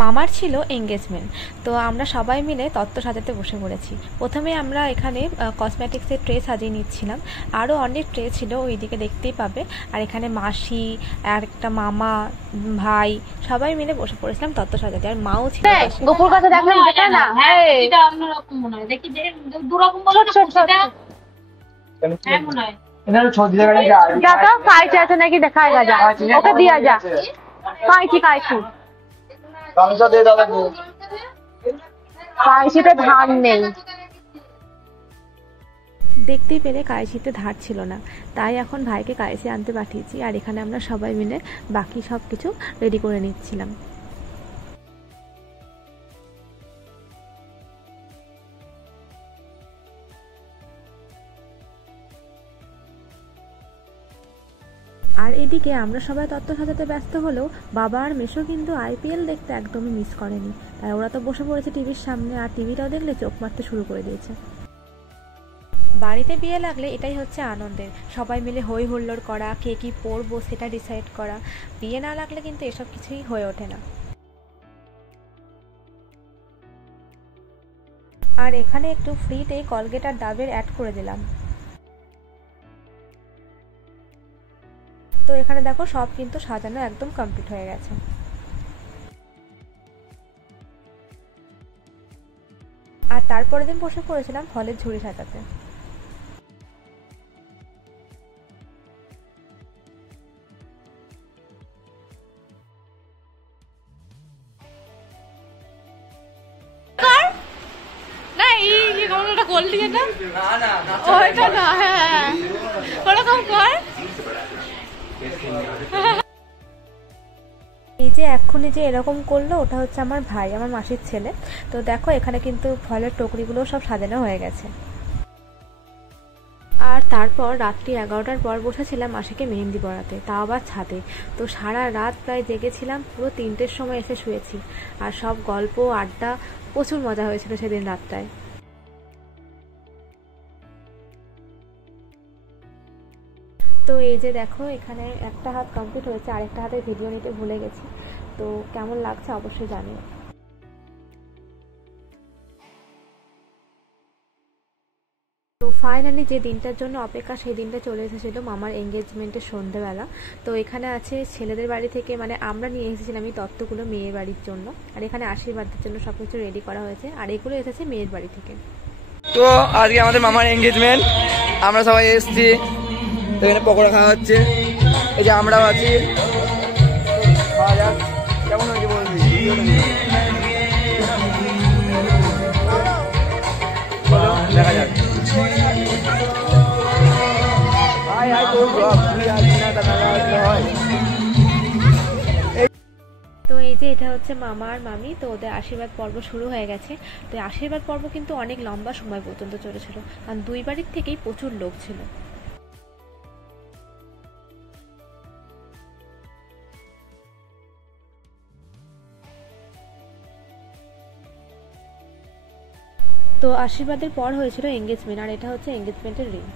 মামার ছিল এঙ্গেজমেন্ট, তো আমরা সবাই মিলে তত্ত্ব সাজাতে বসে পড়েছি। প্রথমে আমরা এখানে কসমেটিক্সের ট্রে সাজিয়ে নিচ্ছিলাম, আরও অনেক ট্রে ছিল, ওইদিকে দেখতেই পাবে। আর এখানে মাসি আর একটা মামা ভাই সবাই মিলে বসে পড়েছিলাম তত্ত্ব সাজাতে, আর মাও ছিল। গোপুর কথা দেখলাম, দেখা না এটা অন্যরকম মনে হয়, দেখি যে দুরকম বলো না, মনে হয় কাইচি আছে নাকি দেখায় যা, ওকে দিয়া যা। কাইচি কাইচিতে ধান নেই। দেখতেই পেলে কায়সিতে ধার ছিল না, তাই এখন ভাইকে কায়সি আনতে পাঠিয়েছি। আর এখানে আমরা সবাই মিলে বাকি সব কিছু রেডি করে নিচ্ছিলাম। আর এদিকে আমরা সবাই তত্ত্ব সাজাতে ব্যস্ত হলেও বাবা আর মেশো কিন্তু আইপিএল দেখতে একদমই মিস করেনি, তাই ওরা তো বসে পড়েছে টিভির সামনে, আর টিভিটাও দেখলে চোখ মারতে শুরু করে দিয়েছে। বাড়িতে বিয়ে লাগলে এটাই হচ্ছে আনন্দের, সবাই মিলে হই হুল্লোড় করা, কে কী পরবো সেটা ডিসাইড করা। বিয়ে না লাগলে কিন্তু এসব কিছুই হয়ে ওঠে না। আর এখানে একটু ফ্রিতেই কলগেট আর ডাবের অ্যাড করে দিলাম। তো এখানে দেখো সব কিন্তু সাজানো একদম কমপ্লিট হয়ে গেছে। আর তারপরের দিন বসে পড়েছিলাম ফলের ঝুড়ি সাজাতে। এই যে এক্ষুনি যে এরকম করলো ওটা হচ্ছে আমার ভাই, আমার মাসির ছেলে। তো দেখো এখানে কিন্তু ফলের টুকরিগুলো সব সাজানো হয়ে গেছে। আর তারপর রাত্রি 11টার পর বসেছিলাম মাসিকে মেহেন্দি পরাতে, তা আবার ছাদে। তো সারা রাত প্রায় জেগেছিলাম, পুরো 3টের সময় এসে শুয়েছি। আর সব গল্প আড্ডা, প্রচুর মজা হয়েছিল সেদিন রাতটায়। তো এই যে দেখো এখানে একটা হাত কমপ্লিট হয়েছে, আরেকটা হাতে ভিডিও নিতে ভুলে গেছি। তো কেমন লাগছে অবশ্যই জানিও। তো ফাইনালি যে দিনটার জন্য অপেক্ষা, সেই দিনটা চলে এসেছিল মামার এঙ্গেজমেন্টের সন্ধ্যেবেলা। তো এখানে আছে ছেলেদের বাড়ি থেকে, মানে আমরা নিয়ে এসেছিলাম এই তত্ত্বগুলো মেয়ের বাড়ির জন্য, আর এখানে আশীর্বাদের জন্য সবকিছু রেডি করা হয়েছে, আর এগুলো এসেছে মেয়ের বাড়ি থেকে। তো আজকে আমাদের মামার এঙ্গেজমেন্ট, আমরা সবাই এসেছি, এখানে পকোড়া খাওয়া হচ্ছে, এই যে আমরাও আছি। কেমন হয়েছে বলবি, দেখা যাক। তো এই যে এটা হচ্ছে মামা আর মামি, তো ওদের আশীর্বাদ পর্ব শুরু হয়ে গেছে। তো আশীর্বাদ পর্ব কিন্তু অনেক লম্বা সময় পর্যন্ত চলেছিল, কারণ দুই বাড়ির থেকেই প্রচুর লোক ছিল। তো আশীর্বাদের পর হয়েছিল এঙ্গেজমেন্ট, আর এটা হচ্ছে এঙ্গেজমেন্টের রিং।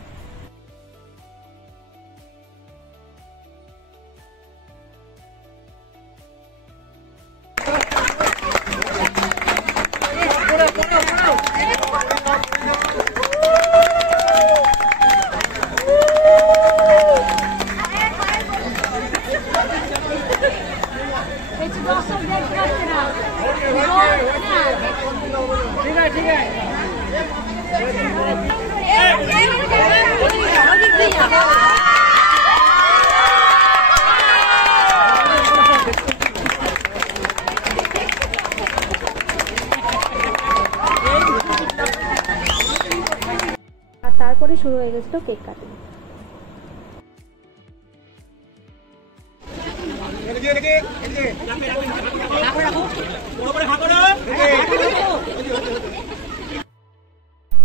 আর তারপরে শুরু হয়ে গেছিল কেক কাটিং।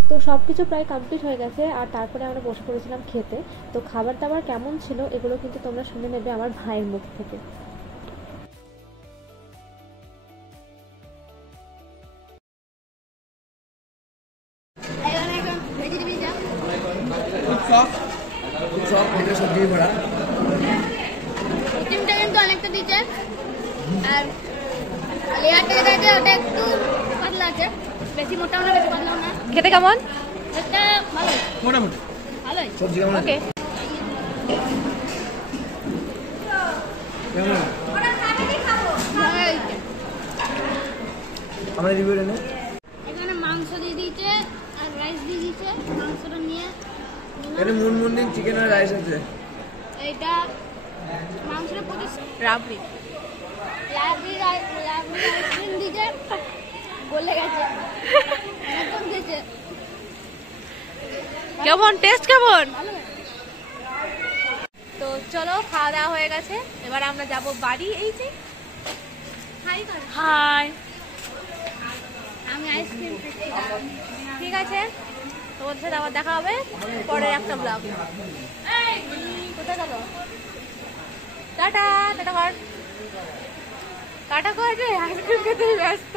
তো সবকিছু প্রায় কমপ্লিট হয়ে গেছে, আর তারপরে আমরা বসে পড়েছিলাম খেতে। তো খাবার দাবার কেমন ছিল এগুলো কিন্তু তোমরা শুনে নেবে আমার ভাইয়ের মুখ থেকে। ডিমটা কিন্তু অনেকটা দিচ্ছে, আর লেয়ারটা যেটা আছে ওটা একটু পাতলা আছে, বেশি মোটাও না বেশি পাতলাও না। খেতে কেমন? এটা ভালোই, মোটামুটি ভালোই। সবজি কেমন আছে? ওকে। কেমন আছে? ভালোই। আমরা রিভিউটা নেই। এখানে মাংস দিয়ে দিয়েছে আর রাইস দিয়ে দিয়েছে। মাংসটা নিয়ে এখানে মুনমুন চিকেন আর রাইস আছে। এইটা মাংসটা প্রতি রাবড়ি। লাবড়ি আইসক্রিম দিয়েছে, গলে গেছে একদম দিয়েছে। কেমন টেস্ট কেমন? ভালো। তো চলো, খাওয়া দাওয়া হয়ে গেছে, এবার আমরা যাব বাড়ি। এই যে হাই কর। হাই, আমি আইসক্রিম খাচ্ছি। ঠিক আছে, তোমাদের সাথে আবার দেখা হবে পরের একটা ব্লগ। কোথায় গেল? টাটা, টাটা কর, টাটা কর রে, আইসক্রিম খেতে ব্যস্ত।